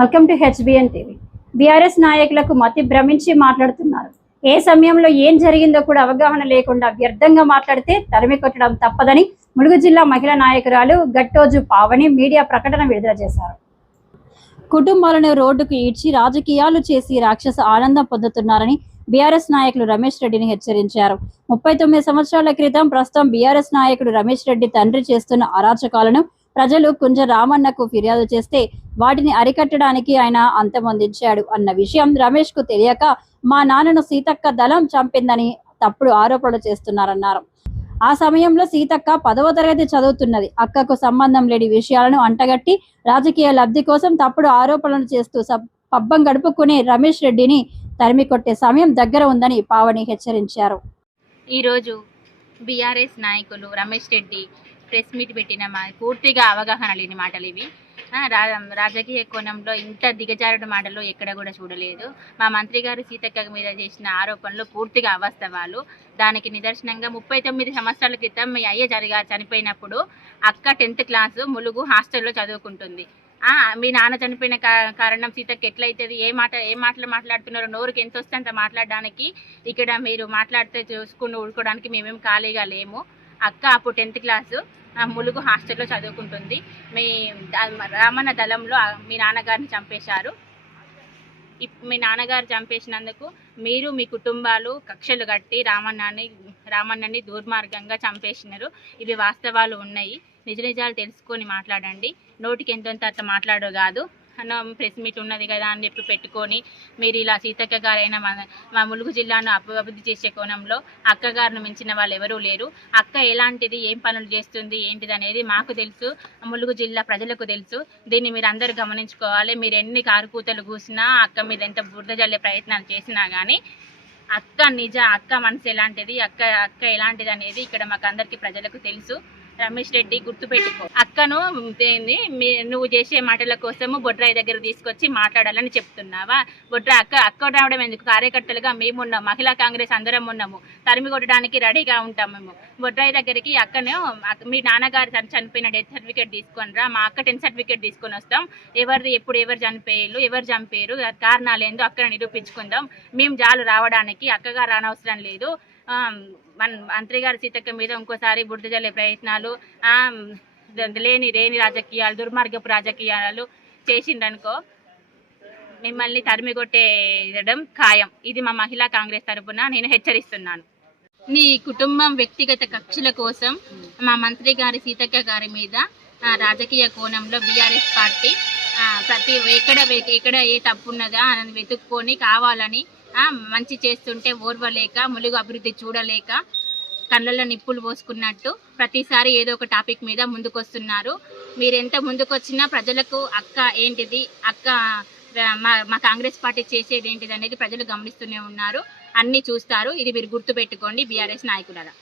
Welcome to HBN TV. BRS నాయకులకు మతి భ్రమించి మాట్లాడుతున్నారు. ఏ సమయంలో ఏం జరిగిందో కూడా అవగాహన లేకుండా వ్యర్థంగా మాట్లాడితే తరిమి కొట్టడం తప్పదని ములుగు జిల్లా మహిళా నాయకురాలు గట్టోజు పావని మీడియా ప్రకటన విడుదల చేశారు. కుటుంబాలను రోడ్డుకు ఈడ్చి రాజకీయాలు చేసి రాక్షస ఆనందం పొందుతున్నారని బీఆర్ఎస్ నాయకులు రమేష్ రెడ్డిని హెచ్చరించారు. 39 సంవత్సరాల క్రితం ప్రస్తుతం బీఆర్ఎస్ నాయకుడు రమేష్ రెడ్డి తండ్రి చేస్తున్న అరాచకాలను ప్రజలు కుంజ రామన్నకు ఫిర్యాదు చేస్తే వాటిని అరికట్టడానికి ఆయన అంతమొందించాడు అన్న విషయం రమేష్ కు తెలియక మా నాన్నను సీతక్క దళం చంపిందని తప్పుడు ఆరోపణలు చేస్తున్నారన్నారు. ఆ సమయంలో సీతక్క 10వ తరగతి చదువుతున్నది. అక్కకు సంబంధం లేని విషయాలను అంటగట్టి రాజకీయ లబ్ధి కోసం తప్పుడు ఆరోపణలు చేస్తూ పబ్బం గడుపుకునే రమేష్ రెడ్డిని తరిమి కొట్టే సమయం దగ్గర ఉందని పావని హెచ్చరించారు. ఈరోజు బీఆర్ఎస్ నాయకులు రమేష్ రెడ్డి ప్రెస్ మీట్ పెట్టిన పూర్తిగా అవగాహన లేని మాటలు ఇవి. రాజకీయ కోణంలో ఇంత దిగజారుడు మాటలు ఎక్కడ కూడా చూడలేదు. మా మంత్రి గారు సీతక్క మీద చేసిన ఆరోపణలు పూర్తిగా అవాస్తవాలు. దానికి నిదర్శనంగా 39 సంవత్సరాల క్రితం మీ అయ్య చనిపోయినప్పుడు అక్క 10th క్లాసు ములుగు హాస్టల్లో చదువుకుంటుంది. మీ నాన్న చనిపోయిన కారణం సీతక్క ఎట్లయితుంది? ఏ మాటలు మాట్లాడుతున్నారో నోరుకి ఎంత వస్తే అంత మాట్లాడడానికి ఇక్కడ మీరు మాట్లాడితే చూసుకుని ఊడుకోవడానికి మేమేం ఖాళీగా లేము. అక్క అప్పుడు 10th క్లాసు ములుగు హాస్టల్లో చదువుకుంటుంది. మీ రామన్న దళంలో మీ నాన్నగారిని చంపేశారు. మీ నాన్నగారు చంపేసినందుకు మీరు మీ కుటుంబాలు కక్షలు కట్టి రామన్నని దుర్మార్గంగా చంపేసినారు. ఇవి వాస్తవాలు ఉన్నాయి. నిజాలు తెలుసుకొని మాట్లాడండి. నోటికి ఎంతో మాట్లాడో కాదు. ప్రెస్ మీట్ ఉన్నది కదా అని చెప్పి పెట్టుకొని మీరు ఇలా సీతక్క గారైనా మా ములుగు జిల్లాను అభివృద్ధి చేసే కోణంలో అక్కగారిని మించిన వాళ్ళు ఎవరూ లేరు. అక్క ఎలాంటిది, ఏం పనులు చేస్తుంది, ఏంటిది అనేది మాకు తెలుసు, ములుగు జిల్లా ప్రజలకు తెలుసు. దీన్ని మీరు అందరూ గమనించుకోవాలి. మీరు ఎన్ని కారుకూతలు కూసినా, అక్క మీద ఎంత బురద జల్లే ప్రయత్నాలు చేసినా కానీ అక్క మనసు ఎలాంటిది, అక్క ఎలాంటిది అనేది ఇక్కడ మాకు అందరికీ ప్రజలకు తెలుసు. రమేష్ రెడ్డి గుర్తుపెట్టుకో. అక్కను నువ్వు చేసే మాటల కోసము బొడ్రాయి దగ్గర తీసుకొచ్చి మాట్లాడాలని చెప్తున్నావా? అక్క రావడం ఎందుకు? కార్యకర్తలుగా మేమున్నాం, మహిళా కాంగ్రెస్ అందరం ఉన్నాము. తరిమి కొట్టడానికి రెడీగా ఉంటాం మేము. బొడ్రాయి దగ్గరికి అక్కను మీ నాన్నగారు చనిపోయిన డెత్ సర్టిఫికేట్ తీసుకొని రా, మా అక్క 10th సర్టిఫికేట్ తీసుకొని వస్తాం. ఎవరు చనిపోయారు కారణాలు ఏందో అక్కడ నిరూపించుకుందాం. మేము జాలు రావడానికి అక్కగారు రానవసరం లేదు. మంత్రి గారు సీతక్క మీద ఇంకోసారి బురద జల్లే ప్రయత్నాలు, లేని రాజకీయాలు, దుర్మార్గపు రాజకీయాలు చేసిండనుకో మిమ్మల్ని తరిమి కొట్టేయడం ఖాయం. ఇది మా మహిళా కాంగ్రెస్ తరఫున నేను హెచ్చరిస్తున్నాను. నీ కుటుంబం వ్యక్తిగత కక్షల కోసం మా మంత్రి గారి సీతక్క గారి మీద రాజకీయ కోణంలో బీఆర్ఎస్ పార్టీ ఎక్కడ ఏ తప్పు ఉన్నదా అని వెతుక్కొని కావాలని మంచి చేస్తుంటే ఓర్వలేక, ములుగు అభివృద్ధి చూడలేక కళ్ళల్లో నిప్పులు పోసుకున్నట్టు ప్రతిసారి ఏదో ఒక టాపిక్ మీద ముందుకొస్తున్నారు. మీరెంత ముందుకొచ్చినా ప్రజలకు అక్క ఏంటిది, అక్క మా కాంగ్రెస్ పార్టీ చేసేది ఏంటిది అనేది ప్రజలు గమనిస్తూనే ఉన్నారు. అన్నీ చూస్తారు. ఇది మీరు గుర్తుపెట్టుకోండి బీఆర్ఎస్ నాయకులారా.